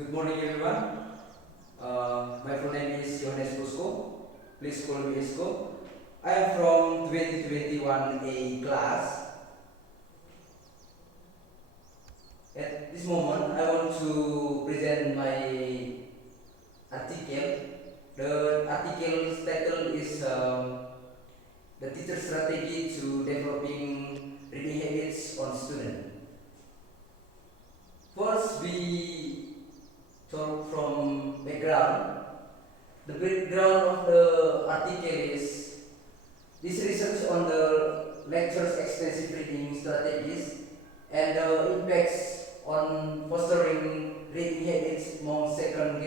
Good morning, everyone. My full name is Yohanes Bosco. Please call me Esco. I am from 2021A class. At this moment, I want to present my article. The article's title is The Teacher Strategy to Developing Reading Habits on Students. First, we talk from background. The background of the article is this research on the lecture's extensive reading strategies and the impacts on fostering reading habits among second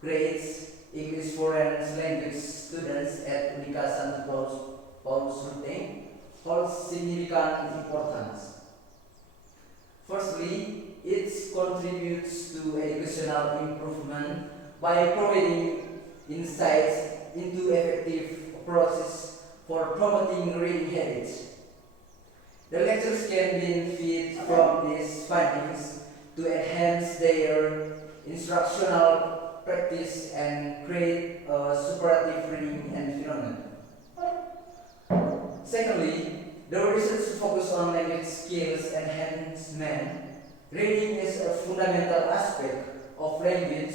grades English foreign language students at Universitas Paulus Ruteng holds significant importance. Firstly, it contributes to educational improvement by providing insights into effective approaches for promoting reading habits. The lectures can benefit from these findings to enhance their instructional practice and create a superative reading environment. Secondly, the research focuses on language skills enhancement. Reading is a fundamental aspect of language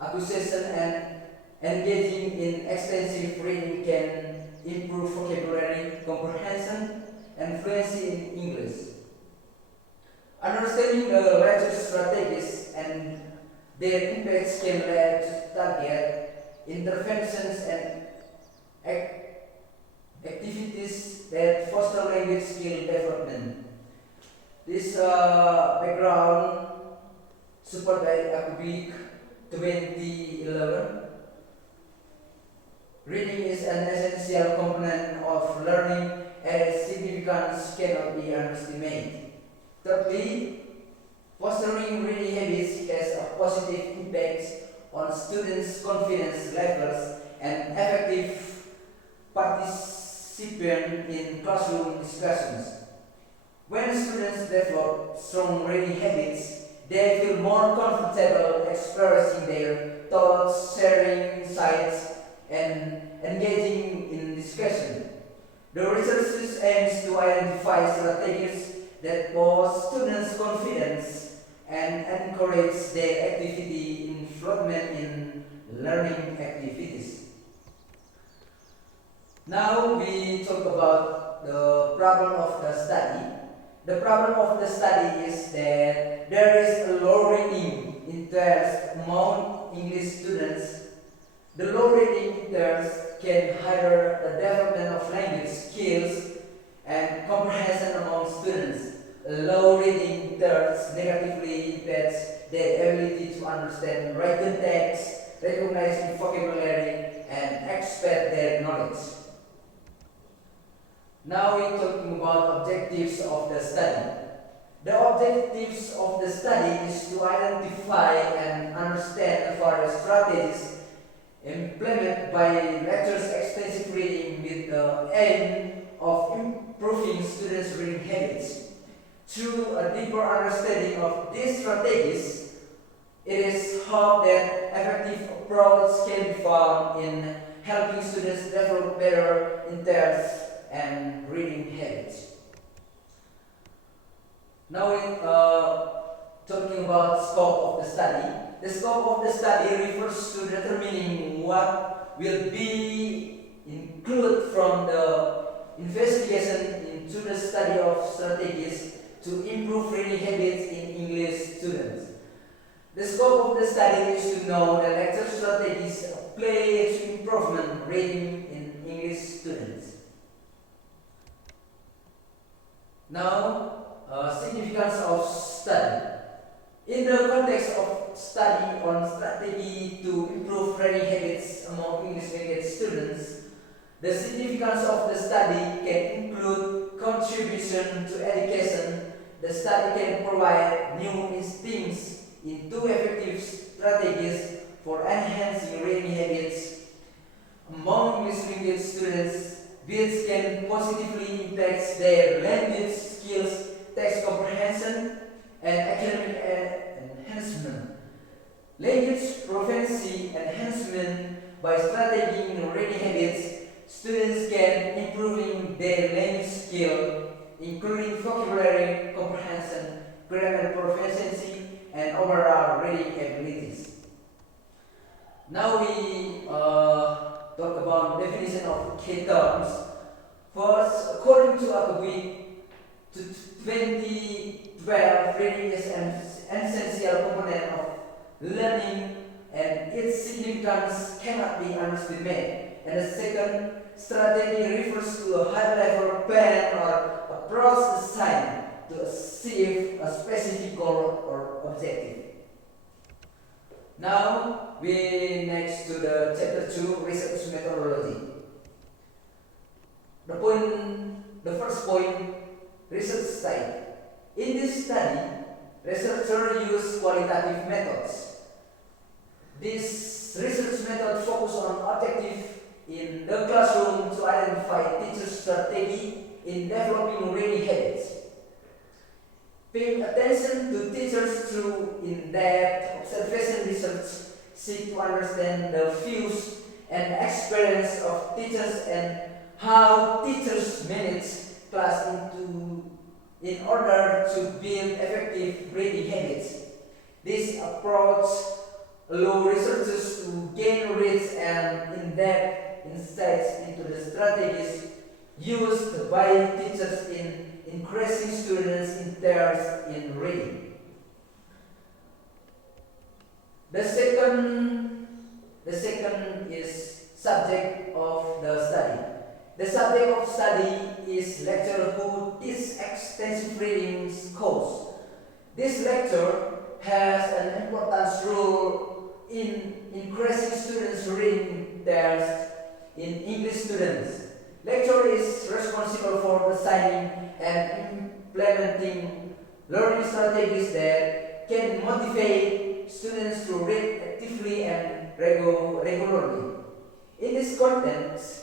acquisition, and engaging in extensive reading can improve vocabulary comprehension and fluency in English. Understanding the lecture strategies and their impacts can lead to target interventions and activities that foster language skill development. This background supported by academic 2011. Reading is an essential component of learning and its significance cannot be underestimated. Thirdly, fostering reading habits has a positive impact on students' confidence levels and effective participation in classroom discussions. When students develop strong reading habits, they feel more comfortable expressing their thoughts, sharing insights, and engaging in discussion. The research aims to identify strategies that boost students' confidence and encourage their activity involvement in learning activities. Now we talk about the problem of the study. The problem of the study is that there is a low reading interest among English students. The low reading interest can hinder the development of language skills and comprehension among students. A low reading interest negatively impacts their ability to understand written text, recognize vocabulary, and expand their knowledge. Now we're talking about objectives of the study. The objectives of the study is to identify and understand the various strategies implemented by lecturers' extensive reading with the aim of improving students' reading habits. Through a deeper understanding of these strategies, it is hoped that effective approaches can be found in helping students develop better interests and reading habits. Now talking about scope of the study. The scope of the study refers to determining what will be included from the investigation into the study of strategies to improve reading habits in English students. The scope of the study is to know the lecture strategies apply to improvement reading in English students. Now, significance of study. In the context of study on strategy to improve reading habits among English language students, the significance of the study can include contribution to education. The study can provide new instincts into effective strategies for enhancing reading habits among English language students, which can positively impact their language skills, text comprehension, and academic enhancement. Language proficiency enhancement. By studying reading habits, students can improve their language skill, including vocabulary comprehension, grammar proficiency, and overall reading abilities. Now we talk about definition of key terms. First, according to academic to 2012, reading is an essential component of learning and its significance cannot be underestimated. And the second, strategy refers to a high-level plan or approach designed to achieve a specific goal or objective. Now we next to the chapter 2, research methodology. The first point, research study. In this study, researchers use qualitative methods. This research method focuses on objective in the classroom to identify teacher strategy in developing reading habits. Paying attention to teachers through in-depth observation research seek to understand the views and experience of teachers and how teachers manage class in order to build effective reading habits. This approach allows researchers to gain rich and in-depth insights into the strategies used by teachers in increasing students' interest in reading. The second is subject of the study. The subject of study is lecturer who teach extensive reading course. This lecture has an important role in increasing students' reading interest in English students. Lecturer is responsible for designing and implementing learning strategies that can motivate students to read actively and regularly. In this context,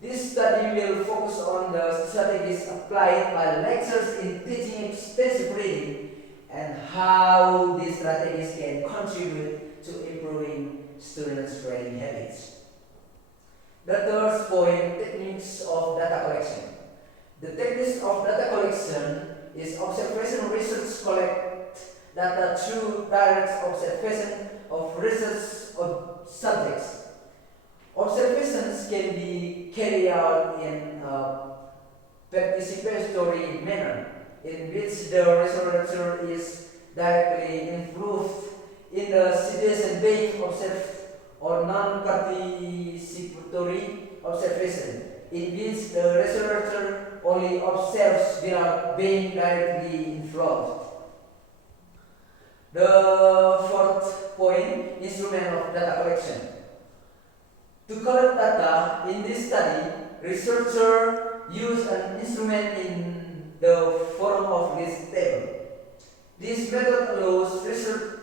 this study will focus on the strategies applied by lecturers in teaching extensive reading and how these strategies can contribute to improving students' reading habits. The third point, techniques of data collection. The techniques of data collection is observation research collect data through direct observation of research of subjects. Observations can be carried out in a participatory manner, in which the researcher is directly involved in the situation being observed, or non-participatory observation, in which the researcher only observes without being directly involved. The fourth point, instrument of data collection. To collect data in this study, researchers use an instrument in the form of this table. This method allows researchers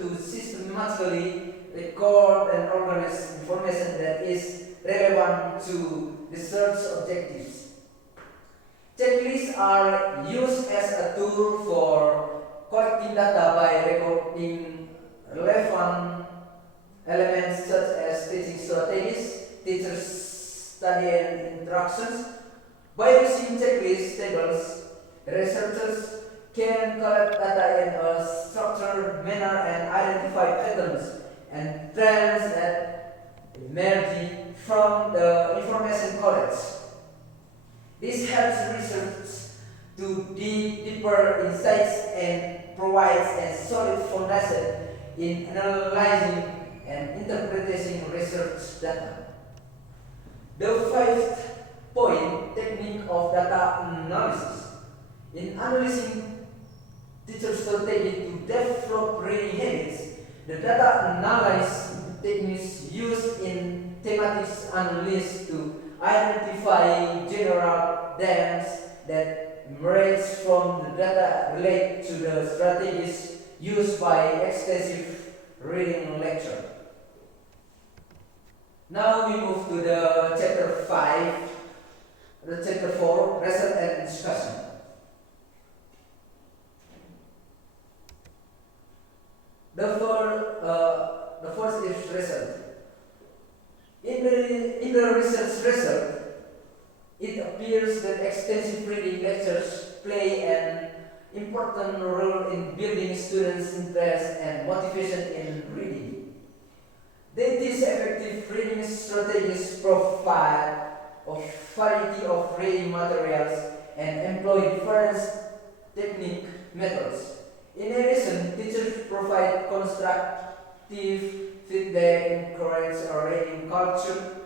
to systematically record and organize information that is relevant to research objectives. Checklists are used as a tool for collecting data by recording relevant elements such as teaching strategies, teacher study and interactions. By using checklist tables, researchers can collect data in a structured manner and identify patterns and trends that emerge from the information collected. This helps research to dig deeper insights and provides a solid foundation in analyzing and interpreting research data. The fifth point, technique of data analysis. In analyzing teacher strategy to develop reading habits, the data analysis techniques used in thematics analysis to identify general themes that emerge from the data related to the strategies used by extensive reading lecture. Now we move to the chapter 4, research and discussion. The first is result. In the research result, it appears that extensive reading lectures play an important role in building students' interest and motivation in reading. They teach effective reading strategies, provide a variety of reading materials, and employ different technique methods. In addition, teachers provide constructive feedback, encourage a reading culture,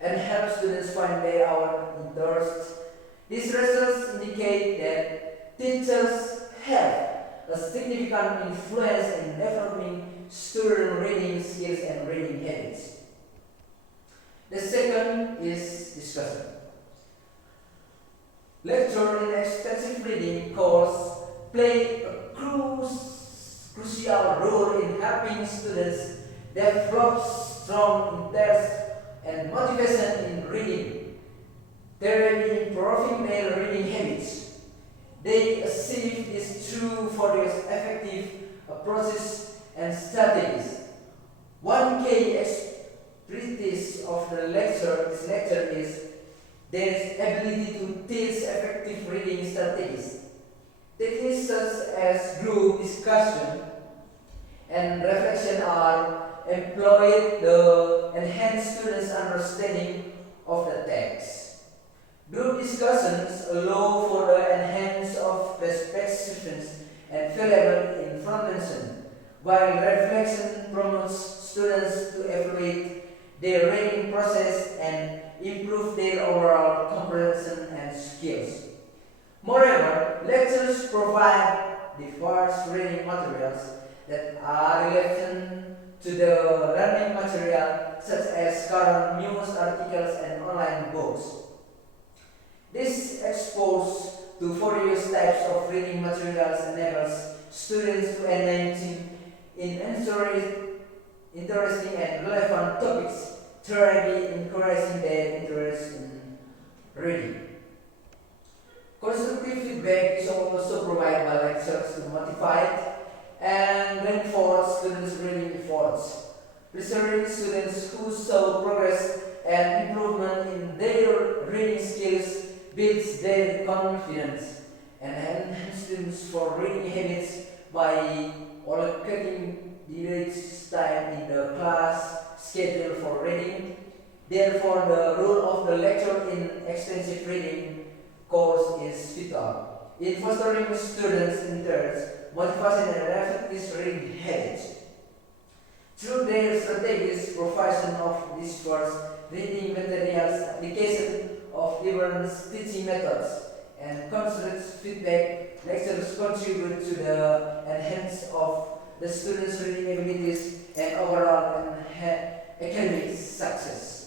and help students find their own interests. These results indicate that teachers have a significant influence in developing student reading skills and reading habits. The second is discussion. Lecture in extensive reading course play a crucial role in helping students develop strong interest and motivation in reading, thereby improving their reading habits. They achieve this through various effective approaches and strategies. One key expertise of this lecture is their ability to teach effective reading strategies. Techniques such as group discussion and reflection are employed to enhance students' understanding of the text. Group discussions allow for the enhancement of perspectives and valuable information, while reflection promotes students to evaluate their reading process and improve their overall comprehension and skills. Moreover, lectures provide diverse reading materials that are relevant to the learning material, such as current news articles and online books. This exposure to various types of reading materials enables students to engage in interesting and relevant topics, thereby encouraging their interest in reading. Constructive feedback is also provided by lectures to motivate and reinforce students' reading efforts. Researching students who show progress and improvement in their reading skills builds their confidence and enhances students for reading habits by allocating dedicated time in the class schedule for reading. Therefore, the role of the lecture in extensive reading course is vital in fostering students' interest, motivation, and effective reading habits. Through their strategies, provision of discourse, reading materials, application of different teaching methods, and constructive feedback, lectures contribute to the enhancement of the students' reading abilities and overall academic success.